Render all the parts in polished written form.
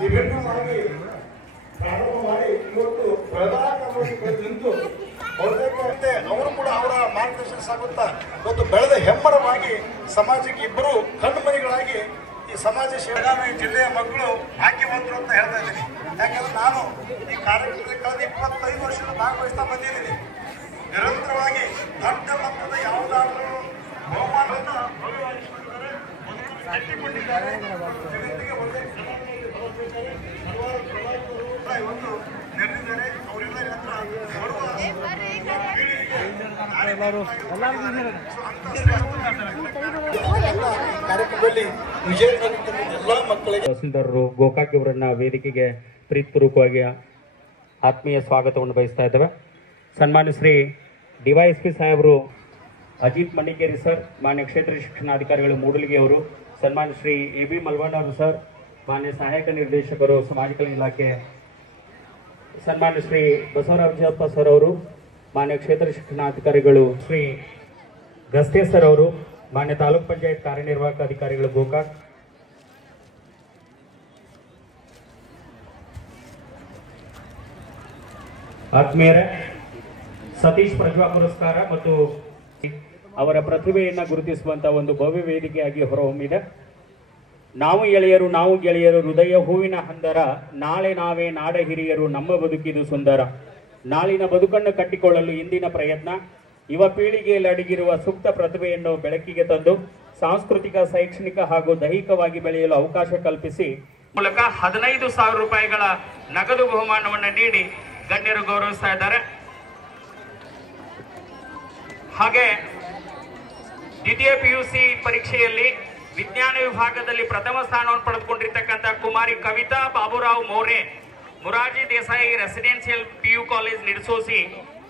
ವಿಭಿನ್ನವಾಗಿ ಪ್ರಾರಂಭ ಮಾಡಿ ಇವತ್ತು ಪ್ರಧಾನಮಂತ್ರಿ ನಿಂತು ಅವರು ಕೂಡ ಅವರ ಮಾರ್ಗದರ್ಶನ ಸಾಗುತ್ತಾ ಇವತ್ತು ಬೆಳೆದ ಹೆಮ್ಮರವಾಗಿ ಸಮಾಜಕ್ಕೆ ಇಬ್ಬರು ಕಣ್ಣುಮರಿಗಳಾಗಿ ಈ ಸಮಾಜ ಬೆಳಗಾವಿ ಜಿಲ್ಲೆಯ ಮಕ್ಕಳು ಭಾಗ್ಯವಂತರು ಅಂತ ಹೇಳ್ತಾ ಇದ್ದೀನಿ. ಯಾಕಂದ್ರೆ ನಾನು ಈ ಕಾರ್ಯಕ್ರಮದಲ್ಲಿ ಕಳೆದ 25 ವರ್ಷದ ಭಾಗವಹಿಸ್ತಾ ಬಂದಿದ್ದೀನಿ. ನಿರಂತರವಾಗಿ ದೊಡ್ಡ ಮಟ್ಟದ ಯಾವುದಾದ್ರೂ ಬಹುಮಾನವನ್ನು ಭವ್ಯವಾಗಿಸಿಕೊಂಡಿದ್ದಾರೆ, ಕಟ್ಟಿಕೊಂಡಿದ್ದಾರೆ. ಜಗತ್ತಿಗೆ ಒಳ್ಳೆ ಇವತ್ತು ನೆರೆದಿದ್ದಾರೆ. ಅವರೆಲ್ಲರ ಹತ್ರ ಕಾರ್ಯಕ್ರಮದಲ್ಲಿ ವಿಜಯ ಎಲ್ಲ ಮಕ್ಕಳಿಗೆ ತಹಸೀಲ್ದಾರರು ಗೋಕಾಕ್ ಇವರನ್ನ ವೇದಿಕೆಗೆ ಪ್ರೀತಿಪೂರ್ವಕವಾಗಿ ಆತ್ಮೀಯ ಸ್ವಾಗತವನ್ನು ಬಯಸ್ತಾ ಇದ್ದೇವೆ. ಸನ್ಮಾನ್ಯ ಶ್ರೀ ಡಿವೈಎಸ್ಪಿ ಸಾಹೇಬರು ಅಜಿತ್ ಮಣಿಕೇರಿ ಸರ್, ಮಾನ್ಯ ಕ್ಷೇತ್ರ ಶಿಕ್ಷಣಾಧಿಕಾರಿಗಳು ಮೂಡಲಗಿ ಅವರು, ಸನ್ಮಾನ್ಯ ಶ್ರೀ AB ಮಲ್ವಣ್ಣ ಅವರು ಸರ್, ಮಾನ್ಯ ಸಹಾಯಕ ನಿರ್ದೇಶಕರು ಸಮಾಜ ಕಲ್ಯಾಣ ಇಲಾಖೆ ಸನ್ಮಾನ್ಯ ಶ್ರೀ ಬಸವರಾಜಪ್ಪ ಸರ್ ಅವರು, ಮಾನ್ಯ ಕ್ಷೇತ್ರ ಶಿಕ್ಷಣಾಧಿಕಾರಿಗಳು ಶ್ರೀ ಗಸ್ತೆ ಸರ್ ಅವರು, ಮಾನ್ಯ ತಾಲೂಕ್ ಪಂಚಾಯತ್ ಕಾರ್ಯನಿರ್ವಾಹಕ ಅಧಿಕಾರಿಗಳು ಗೋಕಾಕ್, ಆತ್ಮೀಯರೇ, ಸತೀಶ್ ಪ್ರಜ್ವಾ ಪುರಸ್ಕಾರ ಮತ್ತು ಅವರ ಪ್ರತಿಭೆಯನ್ನು ಗುರುತಿಸುವಂತಹ ಒಂದು ಭವ್ಯ ವೇದಿಕೆಯಾಗಿ ಹೊರಹೊಮ್ಮಿದೆ. ನಾವು ಎಳೆಯರು ನಾವು ಗೆಳೆಯರು ಹೃದಯ ಹೂವಿನ ಹಂದರ, ನಾಳೆ ನಾವೇ ನಾಡ ಹಿರಿಯರು ನಮ್ಮ ಬದುಕಿದು ಸುಂದರ. ನಾಳಿನ ಬದುಕನ್ನು ಕಟ್ಟಿಕೊಳ್ಳಲು ಇಂದಿನ ಪ್ರಯತ್ನ, ಯುವ ಪೀಳಿಗೆಯಲ್ಲಿ ಅಡಗಿರುವ ಸೂಕ್ತ ಪ್ರತಿಭೆಯನ್ನು ಬೆಳಕಿಗೆ ತಂದು ಸಾಂಸ್ಕೃತಿಕ, ಶೈಕ್ಷಣಿಕ ಹಾಗೂ ದೈಹಿಕವಾಗಿ ಬೆಳೆಯಲು ಅವಕಾಶ ಕಲ್ಪಿಸಿ ಮೂಲಕ 15,000 ರೂಪಾಯಿಗಳ ನಗದು ಬಹುಮಾನವನ್ನು ನೀಡಿ ಗಣ್ಯರು ಗೌರವಿಸ್ತಾ ಇದ್ದಾರೆ. ಹಾಗೆ ದ್ವಿತೀಯ PUC ಪರೀಕ್ಷೆಯಲ್ಲಿ ವಿಜ್ಞಾನ ವಿಭಾಗದಲ್ಲಿ ಪ್ರಥಮ ಸ್ಥಾನವನ್ನು ಪಡೆದುಕೊಂಡಿರ್ತಕ್ಕಂಥ Kumari Kavita Baburao More, Morarji Desai residential PU college Nidasoshi,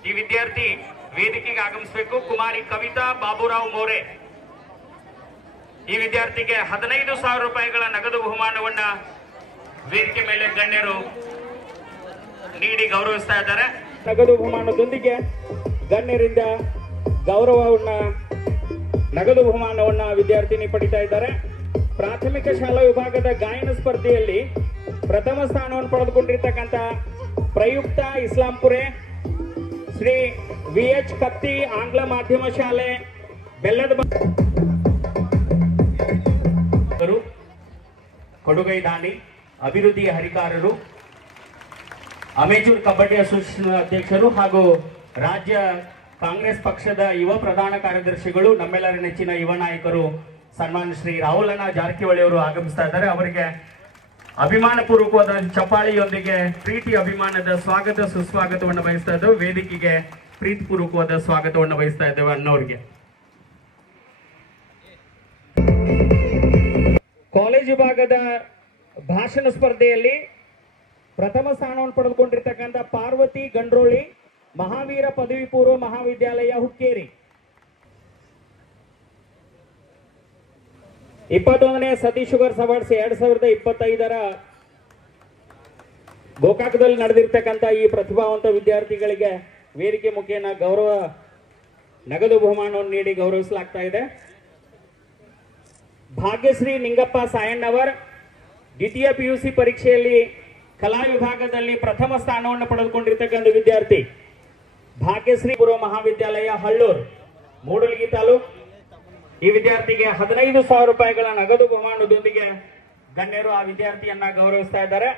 ಈ ವಿದ್ಯಾರ್ಥಿ ವೇದಿಕೆಗೆ ಆಗಮಿಸಬೇಕು. ಕುಮಾರಿ ಕವಿತಾ ಬಾಬುರಾವ್ ಮೋರೆ ಈ ವಿದ್ಯಾರ್ಥಿಗೆ 15,000 ರೂಪಾಯಿಗಳ ನಗದು ಬಹುಮಾನವನ್ನ ವೇದಿಕೆ ಮೇಲೆ ಗಣ್ಯರು ನೀಡಿ ಗೌರವಿಸ್ತಾ ಇದ್ದಾರೆ. ನಗದು ಬಹುಮಾನದೊಂದಿಗೆ ಗಣ್ಯರಿಂದ ಗೌರವವನ್ನ ನಗದು ಬಹುಮಾನವನ್ನ ವಿದ್ಯಾರ್ಥಿನಿ ಪಡಿತಾ ಇದ್ದಾರೆ. ಪ್ರಾಥಮಿಕ ಶಾಲಾ ವಿಭಾಗದ ಗಾಯನ ಸ್ಪರ್ಧೆಯಲ್ಲಿ ಪ್ರಥಮ ಸ್ಥಾನವನ್ನು ಪಡೆದುಕೊಂಡಿರ್ತಕ್ಕಂಥ ಪ್ರಯುಕ್ತ ಇಸ್ಲಾಂಪುರೆ ಶ್ರೀ VH ಕತ್ತಿ ಆಂಗ್ಲ ಮಾಧ್ಯಮ ಶಾಲೆ ಬೆಲ್ಲದ ಕೊಡುಗೈ ದಾನಿ, ಅಭಿವೃದ್ಧಿ ಹರಿಕಾರರು, ಅಮೇಚೂರ್ ಕಬಡ್ಡಿ ಅಸೋಸಿಯೇಷನ್ ಅಧ್ಯಕ್ಷರು ಹಾಗೂ ರಾಜ್ಯ ಕಾಂಗ್ರೆಸ್ ಪಕ್ಷದ ಯುವ ಪ್ರಧಾನ ಕಾರ್ಯದರ್ಶಿಗಳು, ನಮ್ಮೆಲ್ಲರ ನೆಚ್ಚಿನ ಯುವ ನಾಯಕರು ಸನ್ಮಾನ್ಯ ಶ್ರೀ ರಾಹುಲಣ್ಣ ಜಾರಕಿಹೊಳಿ ಅವರು ಆಗಮಿಸ್ತಾ ಇದ್ದಾರೆ. ಅವರಿಗೆ ಅಭಿಮಾನ ಪೂರ್ವಕವಾದ ಚಪ್ಪಾಳಿಯೊಂದಿಗೆ ಪ್ರೀತಿ ಅಭಿಮಾನದ ಸ್ವಾಗತ ಸುಸ್ವಾಗತವನ್ನು ಬಯಸ್ತಾ ಇದ್ದೇವೆ. ವೇದಿಕೆಗೆ ಪ್ರೀತಿಪೂರ್ವಕವಾದ ಸ್ವಾಗತವನ್ನು ಬಯಸ್ತಾ ಇದ್ದೇವೆ ಅನ್ನೋರಿಗೆ. ಕಾಲೇಜ್ ವಿಭಾಗದ ಭಾಷಣ ಸ್ಪರ್ಧೆಯಲ್ಲಿ ಪ್ರಥಮ ಸ್ಥಾನವನ್ನು ಪಡೆದುಕೊಂಡಿರ್ತಕ್ಕಂಥ ಪಾರ್ವತಿ ಗಂಡ್ರೋಳಿ, ಮಹಾವೀರ ಪದವಿ ಪೂರ್ವ ಮಹಾವಿದ್ಯಾಲಯ ಹುಕ್ಕೇರಿ. 21ನೇ ಸತೀಶ್ ಶುಗರ್ಸ್ ಅವಾರ್ಡ್ಸ್ 2025ರ ಗೋಕಾಕದಲ್ಲಿ ನಡೆದಿರ್ತಕ್ಕಂಥ ಈ ಪ್ರತಿಭಾವಂತ ವಿದ್ಯಾರ್ಥಿಗಳಿಗೆ ವೇದಿಕೆ ಮುಖೇನ ಗೌರವ ನಗದು ಬಹುಮಾನವನ್ನು ನೀಡಿ ಗೌರವಿಸಲಾಗ್ತಾ ಇದೆ. ಭಾಗ್ಯಶ್ರೀ ನಿಂಗಪ್ಪ ಸಾಯಣ್ಣವರ್ ದ್ವಿತೀಯ PUC ಪರೀಕ್ಷೆಯಲ್ಲಿ ಕಲಾ ವಿಭಾಗದಲ್ಲಿ ಪ್ರಥಮ ಸ್ಥಾನವನ್ನು ಪಡೆದುಕೊಂಡಿರ್ತಕ್ಕಂಥ ವಿದ್ಯಾರ್ಥಿ. ಭಾಗ್ಯಶ್ರೀ ಪೂರ್ವ ಮಹಾವಿದ್ಯಾಲಯ ಹಳ್ಳೂರು, ಮೂಡಲಗಿ ತಾಲೂಕು. ಈ ವಿದ್ಯಾರ್ಥಿಗೆ 15,000 ರೂಪಾಯಿಗಳ ನಗದು ಬಹುಮಾನದೊಂದಿಗೆ ಗಣ್ಯರು ಆ ವಿದ್ಯಾರ್ಥಿಯನ್ನ ಗೌರವಿಸ್ತಾ ಇದ್ದಾರೆ.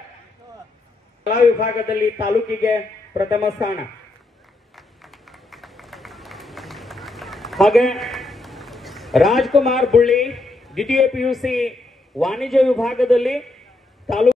ಕಲಾ ವಿಭಾಗದಲ್ಲಿ ತಾಲೂಕಿಗೆ ಪ್ರಥಮ ಸ್ಥಾನ. ಹಾಗೆ ರಾಜ್ಕುಮಾರ್ ಬುಳ್ಳಿ ದ್ವಿತೀಯ PUC ವಾಣಿಜ್ಯ ವಿಭಾಗದಲ್ಲಿ ತಾಲೂಕು